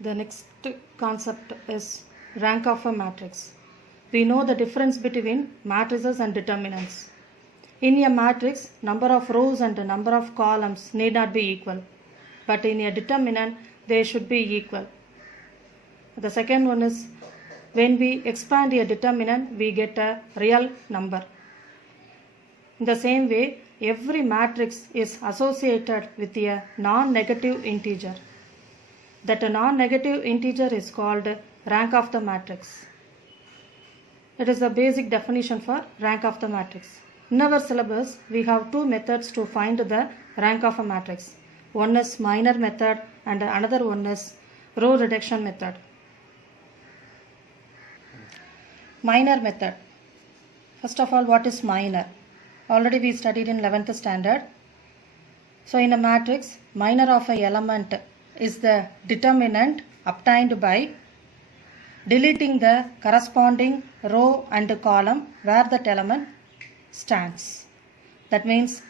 The next concept is rank of a matrix. We know the difference between matrices and determinants. In a matrix, number of rows and number of columns need not be equal, but in a determinant, they should be equal. The second one is when we expand a determinant, we get a real number. In the same way, every matrix is associated with a non-negative integer. That a non-negative integer is called rank of the matrix. It is the basic definition for rank of the matrix. In our syllabus, we have two methods to find the rank of a matrix. One is minor method and another one is row reduction method. Minor method. First of all, what is minor? Already we studied in 11th standard. So in a matrix, minor of a element is the determinant obtained by deleting the corresponding row and column where that element stands. That means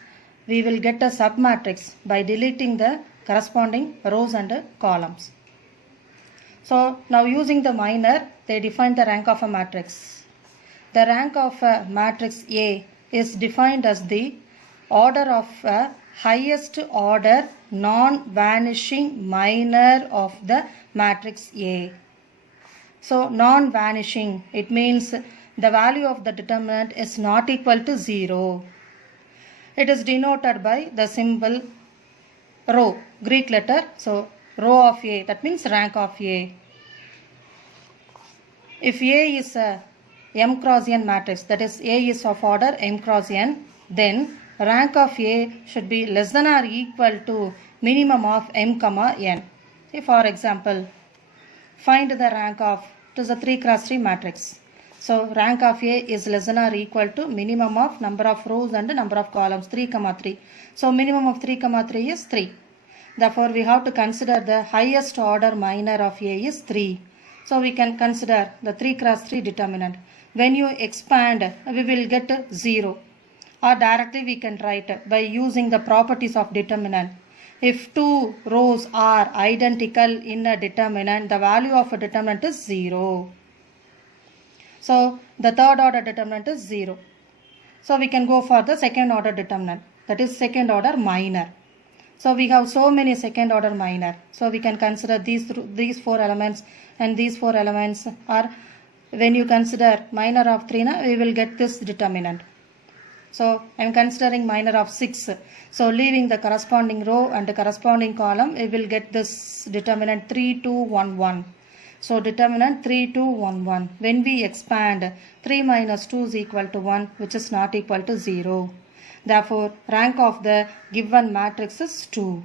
we will get a submatrix by deleting the corresponding rows and columns. So now using the minor, they define the rank of a matrix. The rank of a matrix A is defined as the order of a highest order non-vanishing minor of the matrix A. So non-vanishing, it means the value of the determinant is not equal to 0. It is denoted by the symbol rho, Greek letter. So row of A, that means rank of A. If A is a m cross n matrix, that is A is of order m cross n, then rank of A should be less than or equal to minimum of m comma n. For example, find the rank of, it is a 3 cross 3 matrix. So rank of A is less than or equal to minimum of number of rows and number of columns 3 comma 3. So minimum of 3 comma 3 is 3. Therefore we have to consider the highest order minor of A is 3. So we can consider the 3 cross 3 determinant. When you expand, we will get 0. Or directly we can write by using the properties of determinant. If two rows are identical in a determinant, the value of a determinant is 0. So the third order determinant is 0. So we can go for the second order determinant, that is second order minor. So we have so many second order minor. So we can consider these 4 elements, and these 4 elements are, when you consider minor of 3, we will get this determinant. So I am considering minor of 6. So leaving the corresponding row and the corresponding column, we will get this determinant 3, 2, 1, 1. So determinant 3, 2, 1, 1. When we expand, 3 minus 2 is equal to 1, which is not equal to 0. Therefore, rank of the given matrix is 2.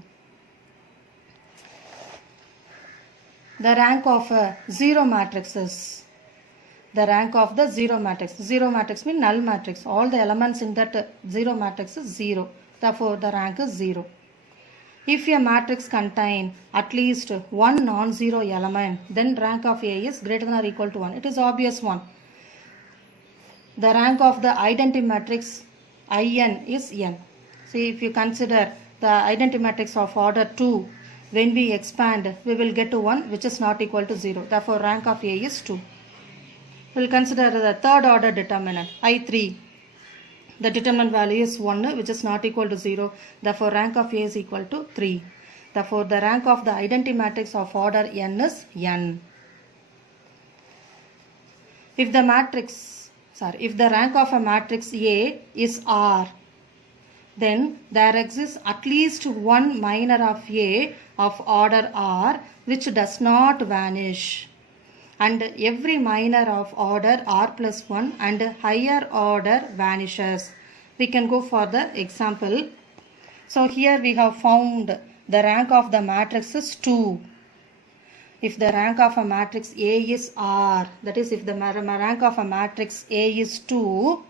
The rank of a 0 matrix is the rank of the 0 matrix. 0 matrix means null matrix. All the elements in that 0 matrix is 0. Therefore, the rank is 0. If a matrix contains at least one non-zero element, then rank of A is greater than or equal to 1. It is obvious one. The rank of the identity matrix In is n. See, if you consider the identity matrix of order 2, when we expand, we will get to 1, which is not equal to 0. Therefore, rank of A is 2. We will consider the third order determinant, I3. The determinant value is 1, which is not equal to 0. Therefore, rank of A is equal to 3. Therefore, the rank of the identity matrix of order n is n. If the rank of a matrix A is R, then there exists at least one minor of A of order R which does not vanish, and every minor of order R plus 1 and higher order vanishes. We can go for the example. So here we have found the rank of the matrix is 2. If the rank of a matrix A is R, that is if the rank of a matrix A is 2,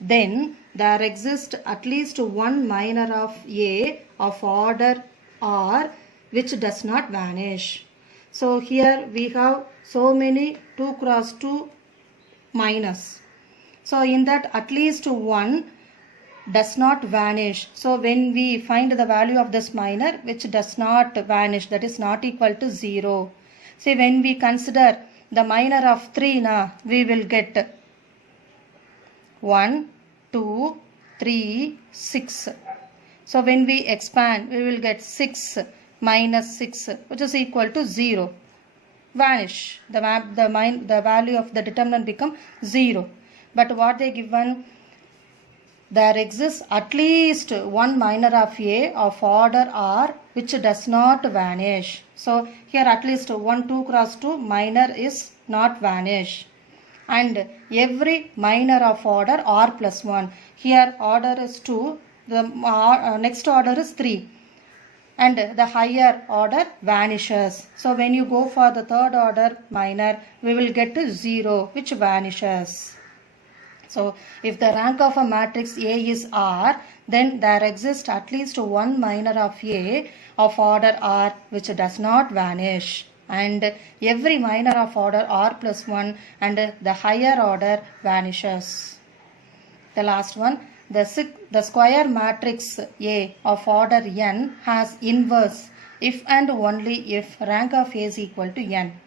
then there exists at least one minor of A of order R which does not vanish. So here we have so many 2 cross 2 minus. So in that at least one does not vanish. So when we find the value of this minor which does not vanish, that is not equal to 0. See, when we consider the minor of 3 now, we will get 1, 2, 3, 6. So when we expand, we will get 6 minus 6, which is equal to 0. Vanish. The value of the determinant become 0. But what they given? There exists at least one minor of A of order R which does not vanish. So here at least 1 2 cross 2 minor is not vanish. And every minor of order R plus 1. Here order is 2. The next order is 3. And the higher order vanishes. So when you go for the third order minor, we will get to 0 which vanishes. So if the rank of a matrix A is R, then there exists at least one minor of A of order R which does not vanish. And every minor of order R plus 1 and the higher order vanishes. The last one, the square matrix A of order n has inverse if and only if rank of A is equal to n.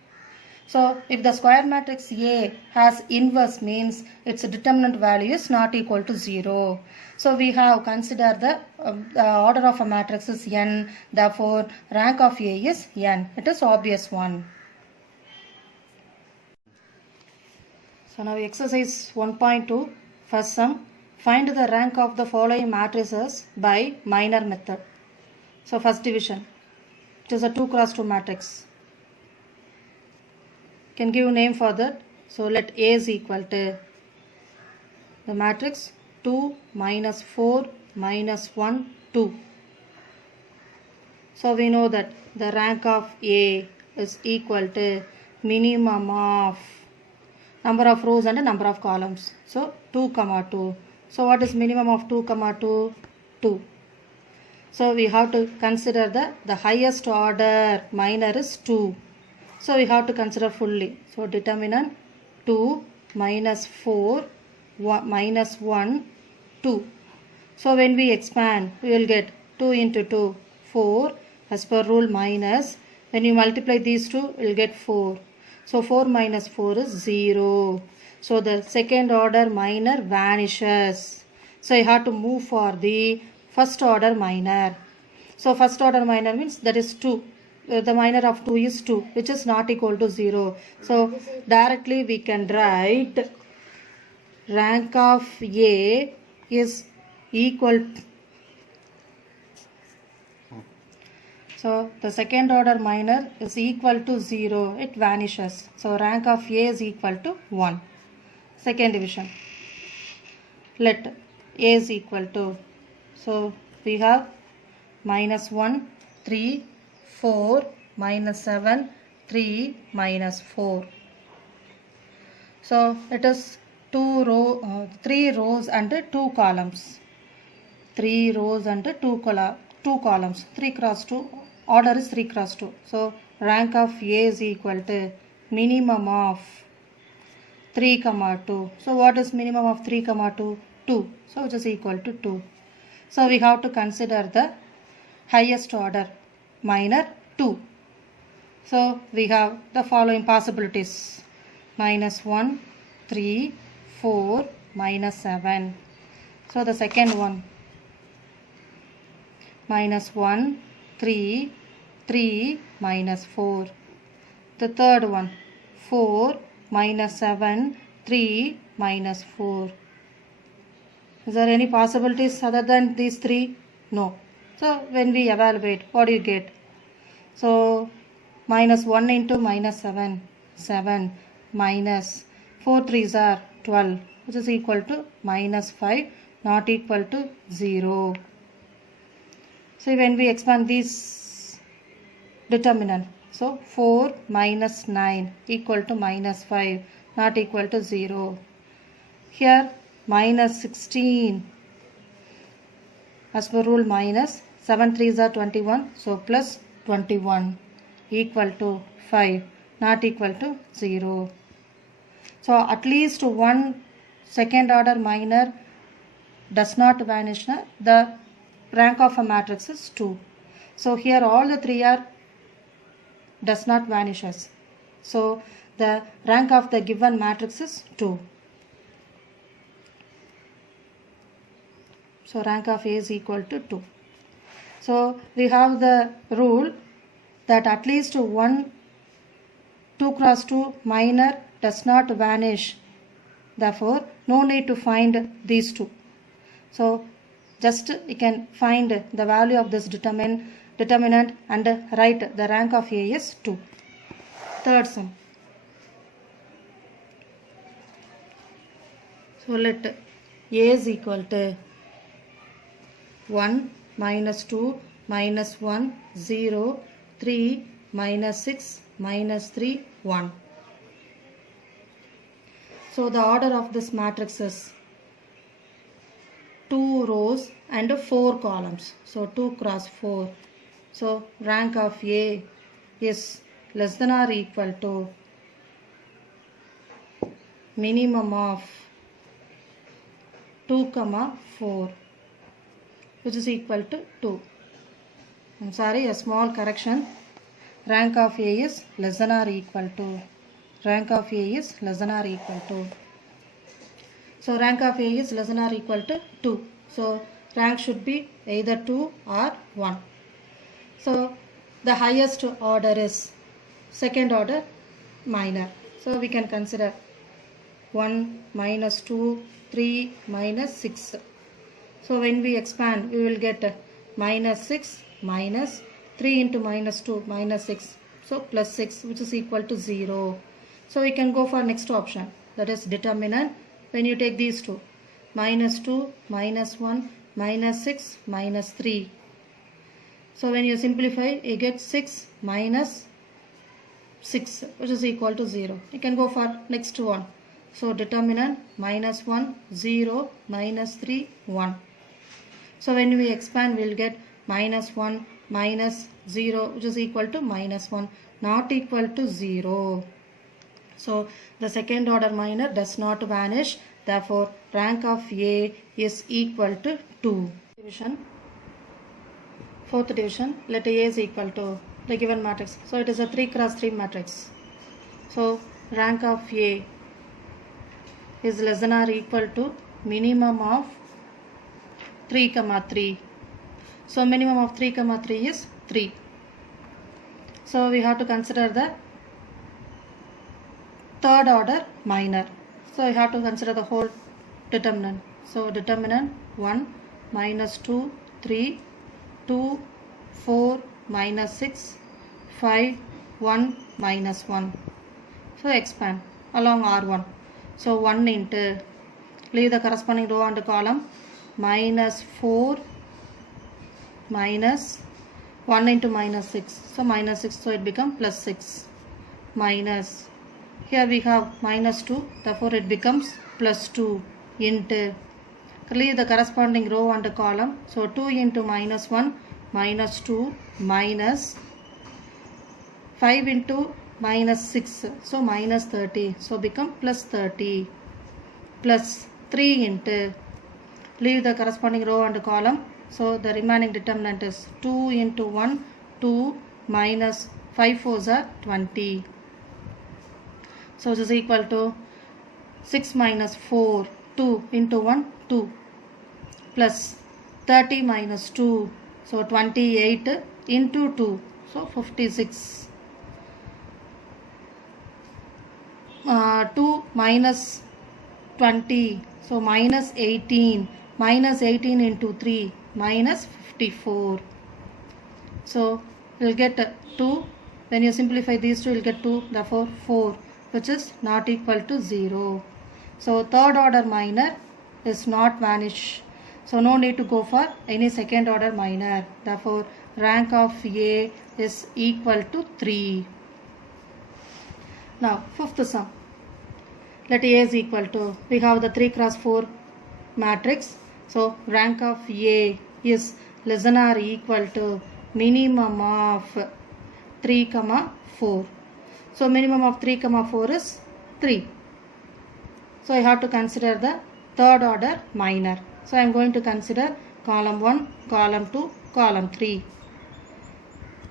So if the square matrix A has inverse means its determinant value is not equal to 0. So we have considered the order of a matrix is n, therefore rank of A is n. It is obvious one. So now exercise 1.2, first sum. Find the rank of the following matrices by minor method. So first division. It is a 2 cross 2 matrix. Can give name for that. So let A is equal to the matrix 2 minus 4 minus 1 2. So we know that the rank of A is equal to minimum of number of rows and number of columns. So 2 comma 2. So what is minimum of 2 comma 2? 2. So we have to consider the highest order minor is 2. So we have to consider fully. So determinant 2 minus 4 minus 1 2. So when we expand, we will get 2 into 2 4 as per rule minus. When you multiply these two, you will get 4. So 4 minus 4 is 0. So the second order minor vanishes. So you have to move for the first order minor. So first order minor means that is 2. The minor of 2 is 2, which is not equal to 0. So directly we can write rank of A is equal to, so the second order minor is equal to 0. It vanishes. So rank of A is equal to 1. Second division. Let A is equal to, so we have minus 1, 3, 4, minus 7, 3, minus 4. So it is 3 rows and 2 columns. 3 rows and 2 columns. 3 cross 2. Order is 3 cross 2. So rank of A is equal to minimum of 3 comma 2. So what is minimum of 3 comma 2? 2. So which is equal to 2. So we have to consider the highest order minor 2. So we have the following possibilities. Minus 1, 3, 4, minus 7. So the second one. Minus 1, 3, 3, minus 4. The third one. 4, minus 7, 3, minus 4. Is there any possibilities other than these 3? No. So when we evaluate, what do you get? So minus 1 into minus 7, 7 minus 4 3s are 12, which is equal to minus 5, not equal to 0. So when we expand this determinant, so 4 minus 9 equal to minus 5, not equal to 0. Here minus 16, as per rule minus, 7 3s are 21, so plus 21 equal to 5, not equal to 0. So at least one second order minor does not vanish. The rank of a matrix is 2. So here all the 3 are does not vanishes. So the rank of the given matrix is 2. So rank of A is equal to 2. So we have the rule that at least one 2 cross 2 minor does not vanish. Therefore, no need to find these two. So just you can find the value of this determinant and write the rank of A is 2. Third sum. So let A is equal to 1 minus 2 minus 1 0 3 minus 6 minus 3 1. So the order of this matrix is 2 rows and 4 columns. So 2 cross 4. So rank of A is less than or equal to minimum of 2, 4, which is equal to 2. I'm sorry, a small correction. Rank of A is less than or equal to. Rank of A is less than or equal to. So rank of A is less than or equal to 2. So rank should be either 2 or 1. So the highest order is second order minor. So we can consider 1 minus 2, 3 minus 6. So when we expand, we will get minus 6 minus 3 into minus 2 minus 6. So plus 6, which is equal to 0. So we can go for next option, that is determinant. When you take these two, minus 2 minus 1 minus 6 minus 3. So when you simplify, you get 6 minus 6, which is equal to 0. You can go for next one. So determinant minus 1 0 minus 3 1. So when we expand, we will get minus 1 minus 0, which is equal to minus 1, not equal to 0. So the second order minor does not vanish. Therefore, rank of A is equal to 2. Division. Fourth division, let A is equal to the given matrix. So it is a 3 cross 3 matrix. So rank of A is less than or equal to minimum of 3, 3. So minimum of 3, 3 is 3. So we have to consider the third order minor. So we have to consider the whole determinant. So determinant 1 minus 2, 3, 2, 4 minus 6, 5, 1 minus 1. So expand along R1. So 1 into, leave the corresponding row and column, minus 4 minus 1 into minus 6. So minus 6, so it becomes plus 6 minus, here we have minus 2, therefore it becomes plus 2 into, leave the corresponding row and column. So 2 into minus 1 minus 2 minus 5 into minus 6, so minus 30, so become plus 30 plus 3 into, leave the corresponding row and column. So the remaining determinant is 2 into 1, 2 minus 5 4s are 20. So this is equal to 6 minus 4, 2 into 1, 2 plus 30 minus 2, so 28 into 2, so 56. 2 minus 20, so minus 18, minus 18 into 3, minus 54. So you will get 2, when you simplify these two, you will get 2, therefore 4, which is not equal to 0. So third order minor is not vanish. So no need to go for any second order minor. Therefore rank of A is equal to 3. Now fifth sum. Let A is equal to, we have the 3 cross 4 matrix. So rank of A is less than or equal to minimum of 3, 4. So minimum of 3, 4 is 3. So I have to consider the third order minor. So I am going to consider column 1, column 2, column 3.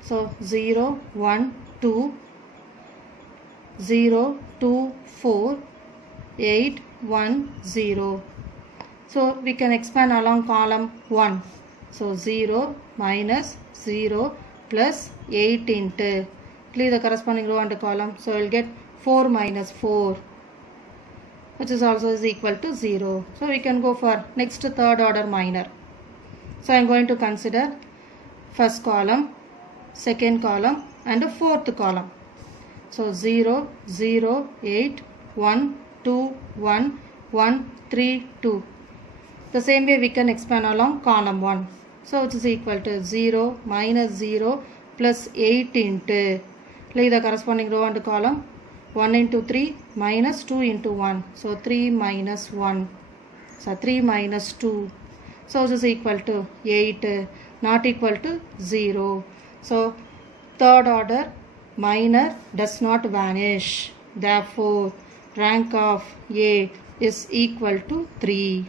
So 0, 1, 2, 0, 2, 4, 8, 1, 0. So we can expand along column 1. So 0 minus 0 plus 8 into, leave the corresponding row and column. So we'll get 4 minus 4, which is also is equal to 0. So we can go for next third order minor. So I am going to consider first column, second column and a fourth column. So 0, 0, 8, 1, 2, 1, 1, 3, 2. The same way we can expand along column 1. So which is equal to 0 minus 0 plus 8 into, leave the corresponding row and column. 1 into 3 minus 2 into 1. So 3 minus 1. So 3 minus 2. So which is equal to 8, not equal to 0. So third order minor does not vanish. Therefore rank of A is equal to 3.